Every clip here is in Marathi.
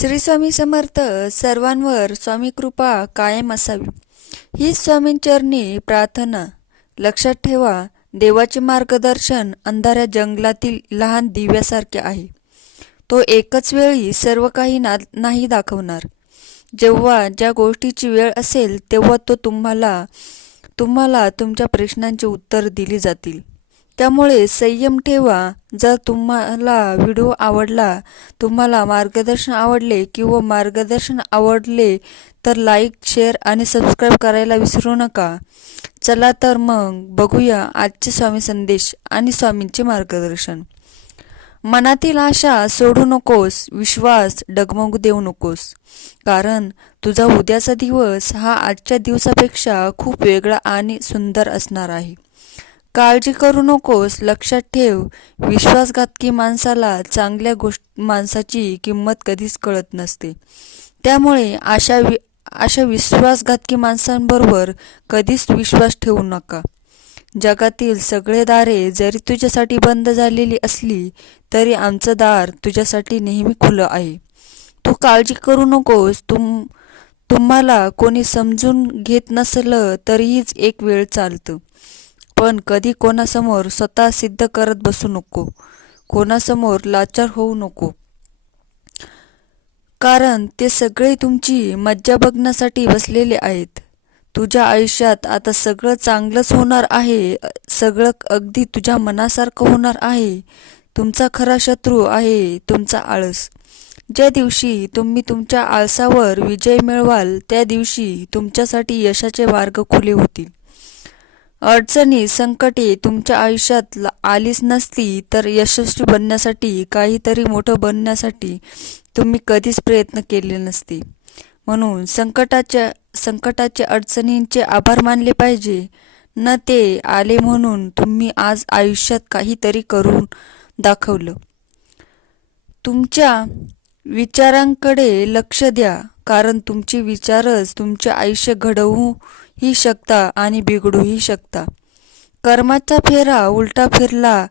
श्री स्वामी समर्थ सर्वांवर स्वामी कृपा कायम असावी. ही स्वामींचरणी प्रार्थना लक्षात ठेवा देवाचे मार्गदर्शन अंधाऱ्या जंगलातील लहान दिव्यासारखे आहे. तो एकच वेळी सर्व काही ना नाही दाखवणार. जेव्हा ज्या गोष्टीची वेळ असेल तेव्हा तो तुम्हाला तुम्हाला तुमच्या प्रश्नांची उत्तर दिली जातील. त्यामुळे संयम ठेवा. जर तुम्हाला व्हिडिओ आवडला तुम्हाला मार्गदर्शन आवडले किंवा मार्गदर्शन आवडले तर लाईक शेअर आणि सबस्क्राईब करायला विसरू नका. चला तर मग बघूया आजचे स्वामी संदेश आणि स्वामींचे मार्गदर्शन. मनातील आशा सोडू नकोस विश्वास डगमगू देऊ नकोस. कारण तुझा उद्याचा दिवस हा आजच्या दिवसापेक्षा खूप वेगळा आणि सुंदर असणार आहे. काळजी करू नकोस लक्षात ठेव. विश्वासघातकी माणसाला चांगल्या गोष्ट माणसाची किंमत कधीच कळत नसते. त्यामुळे अशा वि अशा विश्वासघातकी माणसांबरोबर कधीच विश्वास ठेवू नका. जगातील सगळे दारे जरी तुझ्यासाठी बंद झालेली असली तरी आमचं दार तुझ्यासाठी नेहमी खुलं आहे. तू काळजी करू नकोस. तुम तुम्हाला कोणी समजून घेत नसलं तरीहीच एक वेळ चालतं. पण कधी कोणासमोर स्वतः सिद्ध करत बसू नको. कोणासमोर लाचार होऊ नको. कारण ते सगळे तुमची मज्जा बघण्यासाठी बसलेले आहेत. तुझ्या आयुष्यात आता सगळं चांगलंच होणार आहे सगळं अगदी तुझ्या मनासारखं होणार आहे. तुमचा खरा शत्रू आहे तुमचा आळस. ज्या दिवशी तुम्ही तुमच्या आळसावर विजय मिळवाल त्या दिवशी तुमच्यासाठी यशाचे मार्ग खुले होतील. अडचणी संकटे तुमच्या आयुष्यात आलीच नसती तर यशस्वी बनण्यासाठी काहीतरी मोठं बनण्यासाठी तुम्ही कधीच प्रयत्न केले नसते. म्हणून संकटाच्या संकटाचे अडचणींचे आभार मानले पाहिजे. न ते आले म्हणून तुम्ही आज आयुष्यात काहीतरी करून दाखवलं. तुमच्या विचारांकडे लक्ष द्या कारण तुमचे विचारच तुमचे आयुष्य घडवू ही शकता आणि बिघडूही शकता. कर्माचा फेरा उलटा फिरला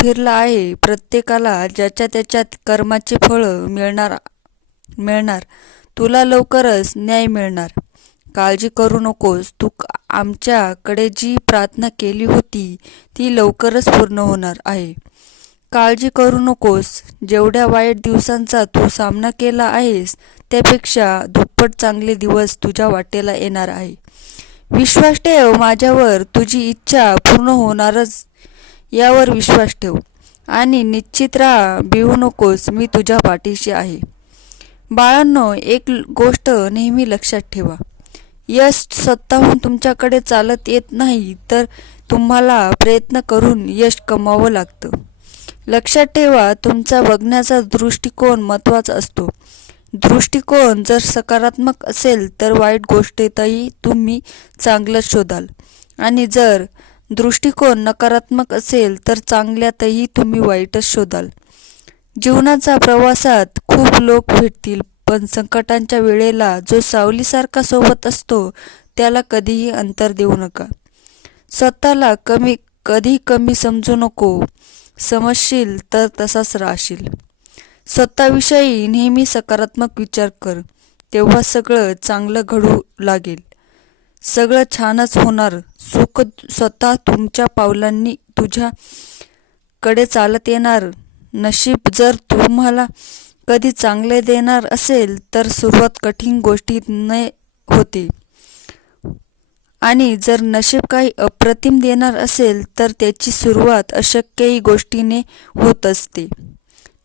फिरला आहे. प्रत्येकाला ज्याच्या त्याच्यात कर्माचे फळ मिळणार मिळणार तुला लवकरच न्याय मिळणार. काळजी करू नकोस. तू आमच्याकडे जी प्रार्थना केली होती ती लवकरच पूर्ण होणार आहे. काळजी करू नकोस. जेवढ्या वाईट दिवसांचा तू सामना केला आहेस त्यापेक्षा दुप्पट चांगले दिवस तुझ्या वाटेला येणार आहे. विश्वास ठेव माझ्यावर तुझी इच्छा पूर्ण होणारच यावर विश्वास ठेव. आणि निश्चित राहा भिवू नकोस मी तुझ्या पाठीशी आहे. बाळांनो एक गोष्ट नेहमी लक्षात ठेवा. यश स्वतःहून तुमच्याकडे चालत येत नाही तर तुम्हाला प्रयत्न करून यश कमावं लागतं. लक्षात ठेवा तुमचा बघण्याचा दृष्टिकोन महत्त्वाचा असतो. दृष्टिकोन जर सकारात्मक असेल तर वाईट गोष्टीतही तुम्ही चांगलंच शोधाल. आणि जर दृष्टिकोन नकारात्मक असेल तर चांगल्यातही तुम्ही वाईटच शोधाल. जीवनाचा प्रवासात खूप लोक भेटतील पण संकटांच्या वेळेला जो सावलीसारखा सोबत असतो त्याला कधीही अंतर देऊ नका. स्वतःला कमी कधी कमी समजू नको. समजशील तर तसाच राहशील. स्वतःविषयी नेहमी सकारात्मक विचार कर तेव्हा सगळं चांगलं घडू लागेल. सगळं छानच होणार. सुख स्वतः तुमच्या पावलांनी तुझ्याकडे चालत येणार. नशीब जर तुम्हाला कधी चांगले देणार असेल तर सुरुवात कठीण गोष्टीने होते. आणि जर नशीब काही अप्रतिम देणार असेल तर त्याची सुरुवात अशक्यही गोष्टीने होत असते.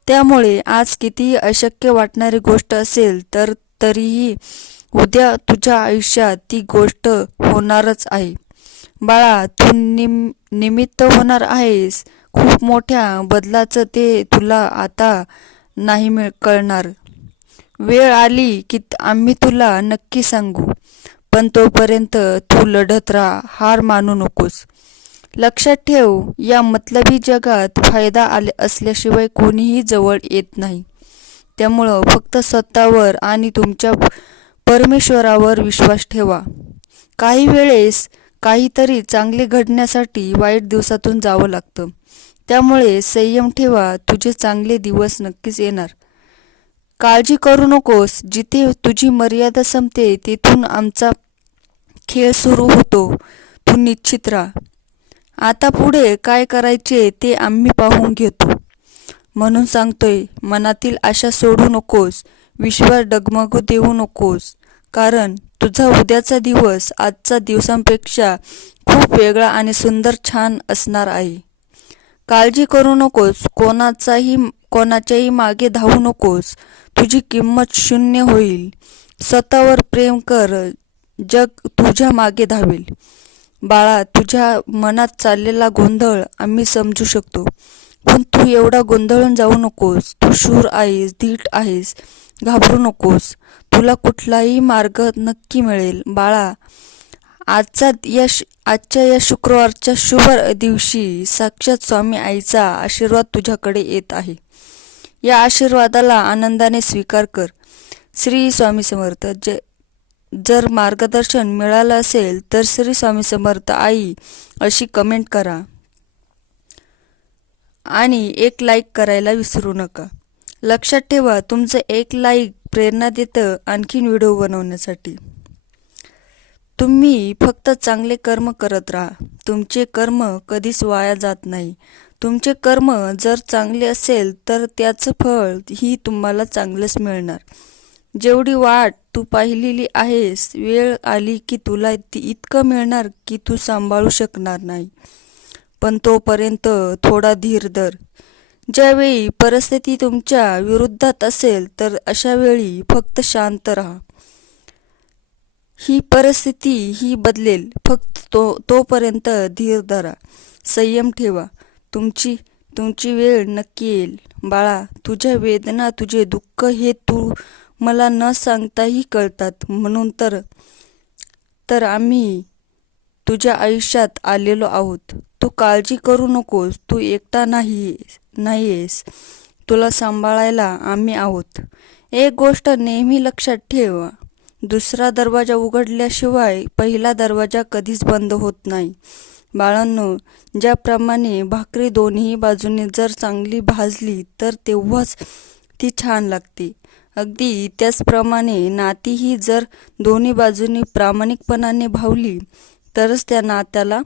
त्यामुळे आज कितीही अशक्य वाटणारी गोष्ट असेल तर तरीही उद्या तुझ्या आयुष्यात ती गोष्ट होणारच आहे. बाळा तू निम निमित्त होणार आहेस. खूप मोठ्या बदलाचं ते तुला आता नाही मिळ कळणार. वेळ आली की आम्ही तुला नक्की सांगू पण तोपर्यंत तू लढत राहा हार मानू नकोस. लक्षात ठेव या मतलबी जगात फायदा आले असल्याशिवाय कोणीही जवळ येत नाही. त्यामुळं फक्त स्वतःवर आणि तुमच्या परमेश्वरावर विश्वास ठेवा. काही वेळेस काहीतरी चांगले घडण्यासाठी वाईट दिवसातून जावं लागतं. त्यामुळे संयम ठेवा तुझे चांगले दिवस नक्कीच येणार. काळजी करू नकोस जिथे तुझी मर्यादा संपते तिथून आमचा खेळ सुरू होतो. तू निश्चित राहा. आता पुढे काय करायचे ते आम्ही पाहून घेतो. म्हणून सांगतोय मनातील आशा सोडू नकोस विश्वास डगमगू देऊ नकोस. कारण तुझा उद्याचा दिवस आजच्या दिवसांपेक्षा खूप वेगळा आणि सुंदर छान असणार आहे. काळजी करू नकोस कोणाचाही कोणाच्याही मागे धावू नकोस. तुझी किंमत शून्य होईल. स्वतःवर प्रेम कर जग तुझ्या मागे धावेल. बाळा तुझ्या मनात चाललेला गोंधळ आम्ही समजू शकतो. पण तू एवढा गोंधळून जाऊ नकोस. तू शूर आहेस धीट आहेस घाबरू नकोस. तुला कुठलाही मार्ग नक्की मिळेल. बाळा आजचा या आजच्या या शुक्रवारच्या शुभ दिवशी साक्षात स्वामी आईचा आशीर्वाद तुझ्याकडे येत आहे. या आशीर्वादाला आनंदाने स्वीकार कर. श्री स्वामी समर्थ. जे जर मार्गदर्शन मिळालं असेल तर श्री स्वामी समर्थ आई अशी कमेंट करा. आणि एक लाईक करायला विसरू नका. लक्षात ठेवा तुमचं एक लाईक प्रेरणा देतं आणखीन व्हिडिओ बनवण्यासाठी. तुम्ही फक्त चांगले कर्म करत राहा. तुमचे कर्म कधीच वाया जात नाही. तुमचे कर्म जर चांगले असेल तर त्याचं फळ ही तुम्हाला चांगलंच मिळणार. जेवढी वाट तू पाहिलेली आहेस. वेळ आली की तुला ती इतकं मिळणार की तू सांभाळू शकणार नाही. पण तोपर्यंत थोडा धीर धर. ज्यावेळी परिस्थिती तुमच्या विरुद्धात असेल तर अशा वेळी फक्त शांत राहा. ही परिस्थिती ही बदलेल. फक्त तो तोपर्यंत धीर धरा. संयम ठेवा. तुमची तुमची वेळ नक्की येईल. बाळा तुझ्या वेदना तुझे दुःख हे तू मला न सांगताही कळतात. म्हणून तर तर आम्ही तुझ्या आयुष्यात आलेलो आहोत. तू काळजी करू नकोस. तू एकटा नाही नाहीयेस. तुला सांभाळायला आम्ही आहोत. एक गोष्ट नेहमी लक्षात ठेव. दुसरा दरवाजा उघडल्याशिवाय पहिला दरवाजा कधीच बंद होत नाही. बाळांनो ज्याप्रमाणे भाकरी दोन्ही बाजूने जर चांगली भाजली तर तेव्हाच ती छान लागते. अगदी त्याचप्रमाणे नातीही जर दोन्ही बाजूनी प्रामाणिकपणाने भावली तरच त्या नात्याला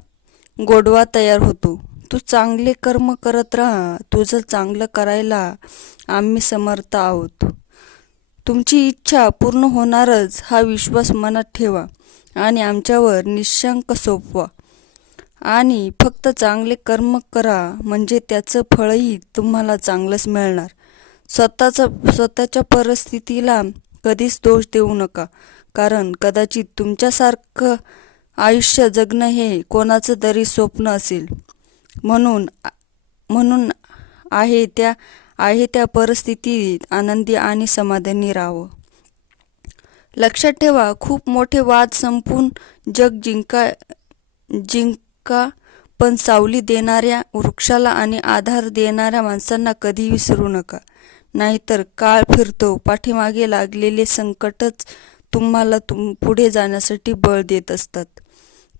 गोडवा तयार होतो. तू चांगले कर्म करत राहा तुझं चांगलं करायला आम्ही समर्थ आहोत. तुमची इच्छा पूर्ण होणारच हा विश्वास मनात ठेवा आणि आमच्यावर निशंक सोपवा. आणि फक्त चांगले कर्म करा म्हणजे त्याचं फळही तुम्हाला चांगलंच मिळणार. स्वतःचं स्वतःच्या परिस्थितीला कधीच दोष देऊ नका. कारण कदाचित तुमच्यासारखं आयुष्य जगणं हे कोणाचं तरी स्वप्न असेल. म्हणून म्हणून आहे त्या आहे त्या परिस्थितीत आनंदी आणि समाधानी राहावं. लक्षात ठेवा खूप मोठे वाद संपून जग जिंका जिंका पण सावली देणाऱ्या वृक्षाला आणि आधार देणाऱ्या माणसांना कधी विसरू नका. नाहीतर काळ फिरतो पाठीमागे लागलेले संकटच तुम्हाला तुम पुढे जाण्यासाठी बळ देत असतात.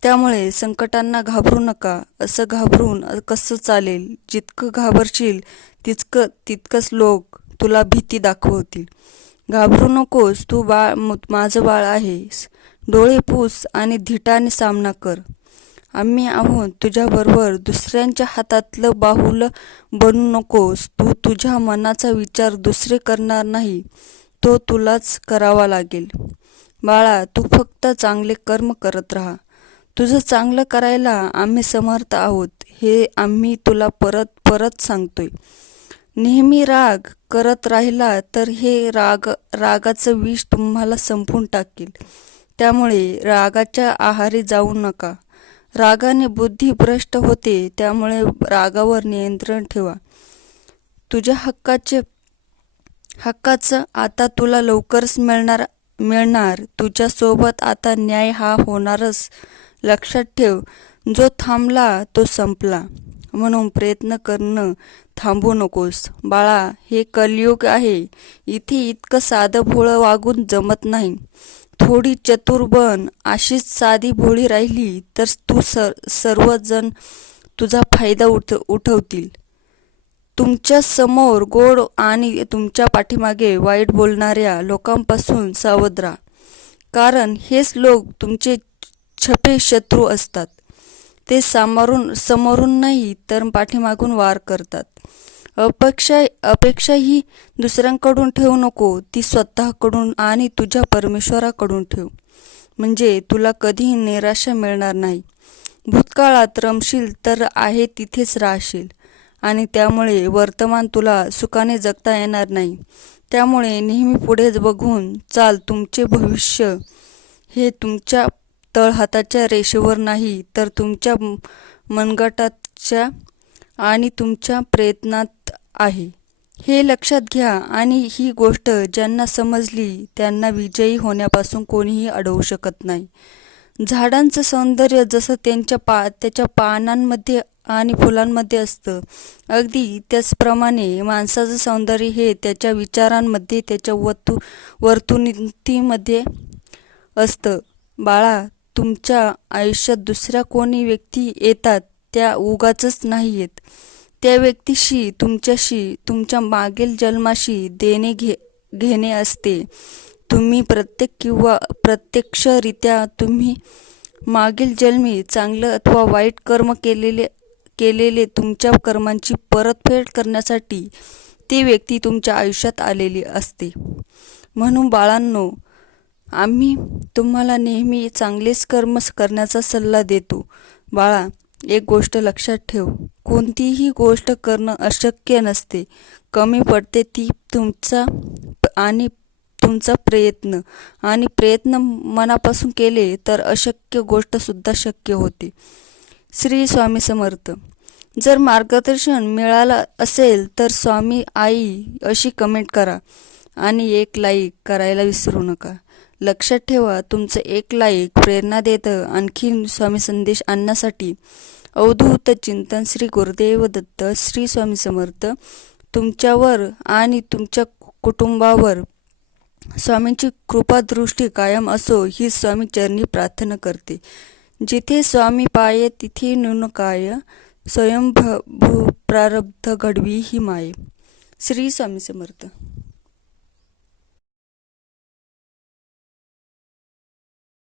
त्यामुळे संकटांना घाबरू नका असं घाबरून कसं चालेल जितकं घाबरशील तितकं तितकंच लोक तुला भीती दाखवतील. घाबरू नकोस तू बाळ माझं बाळ आहेस. डोळे पूस आणि धिटाने सामना कर. आम्ही आहोत तुझ्याबरोबर दुसऱ्यांच्या हातातलं बाहुलं बनू नकोस. तू तुझ्या मनाचा विचार दुसरे करणार नाही. तो तुलाच करावा लागेल. बाळा तू फक्त चांगले कर्म करत राहा. तुझं चांगलं करायला आम्ही समर्थ आहोत हे आम्ही तुला परत परत सांगतोय. नेहमी राग करत राहिला तर हे राग रागाचं विष तुम्हाला संपून टाकेल. त्यामुळे रागाच्या आहारी जाऊ नका. रागाने बुद्धी भ्रष्ट होते त्यामुळे रागावर नियंत्रण ठेवा. तुझ्या हक्काचे हक्काचं आता तुला लवकरच मिळणार मिळणार. तुझ्यासोबत आता न्याय हा होणारच. लक्षात ठेव जो थांबला तो संपला. म्हणून प्रयत्न करणं थांबू नकोस. बाळा हे कलयुग आहे. इथे इतकं साधं भोळं वागून जमत नाही. थोडी चतुर बन अशीच साधी भोळी राहिली तर तू सर सर्वजण तुझा फायदा उठ उठवतील. तुमच्यासमोर गोड आणि तुमच्या पाठीमागे वाईट बोलणाऱ्या लोकांपासून सावध राहा. कारण हेच लोक तुमचे छपे शत्रू असतात. ते सामारून समोरून नाही तर पाठीमागून वार करतात. अपेक्षा अपेक्षा ही दुसऱ्यांकडून ठेवू नको ती स्वतःकडून आणि तुझ्या परमेश्वराकडून ठेव. म्हणजे तुला कधीही निराशा मिळणार नाही. भूतकाळात रमशील तर आहे तिथेच राहशील. आणि त्यामुळे वर्तमान तुला सुखाने जगता येणार नाही. त्यामुळे नेहमी पुढे बघून चाल तुमचे भविष्य हे तुमच्या तळहाताच्या रेषेवर नाही तर तुमच्या मनगटाच्या आणि तुमच्या प्रयत्नात आहे. हे लक्षात घ्या आणि ही गोष्ट ज्यांना समजली त्यांना विजयी होण्यापासून कोणीही अडवू शकत नाही. झाडांचं सौंदर्य जसं त्यांच्या पा त्याच्या पानांमध्ये आणि फुलांमध्ये असतं. अगदी त्याचप्रमाणे माणसाचं सौंदर्य हे त्याच्या विचारांमध्ये त्याच्या वतू वर्तुनितीमध्ये असतं. बाळा तुमच्या आयुष्यात दुसऱ्या कोणी व्यक्ती येतात त्या उगाचच नाही आहेत त्या व्यक्तीशी तुमच्याशी तुमच्या मागील जन्माशी देणे घे घेणे असते. तुम्ही प्रत्येक किंवा प्रत्यक्षरित्या तुम्ही मागील जन्मी चांगलं अथवा वाईट कर्म केलेले केलेले तुमच्या कर्मांची परतफेड करण्यासाठी ती व्यक्ती तुमच्या आयुष्यात आलेली असते. म्हणून बाळांनो आम्ही तुम्हाला नेहमी चांगलेच कर्म करण्याचा सल्ला देतो. बाळा एक गोष्ट लक्षात ठेव. कोणतीही गोष्ट करणं अशक्य नसते. कमी पडते ती तुमचा आणि तुमचा प्रयत्न. आणि प्रयत्न मनापासून केले तर अशक्य गोष्टसुद्धा शक्य होते. श्री स्वामी समर्थ. जर मार्गदर्शन मिळालं असेल तर स्वामी आई अशी कमेंट करा आणि एक लाईक करायला विसरू नका. लक्षात ठेवा तुमचं एक लाईक प्रेरणा देतं. आणखीन स्वामी संदेश आणण्यासाठी अवधूत चिंतन श्री गुरुदेव दत्त श्री स्वामी समर्थ. तुमच्यावर आणि तुमच्या कुटुंबावर स्वामींची कृपादृष्टी कायम असो ही स्वामी चरणी प्रार्थना करते. जिथे स्वामी पाय तिथे नुनकाय स्वयंभू प्रारब्ध घडवी ही माय. श्री स्वामी समर्थ.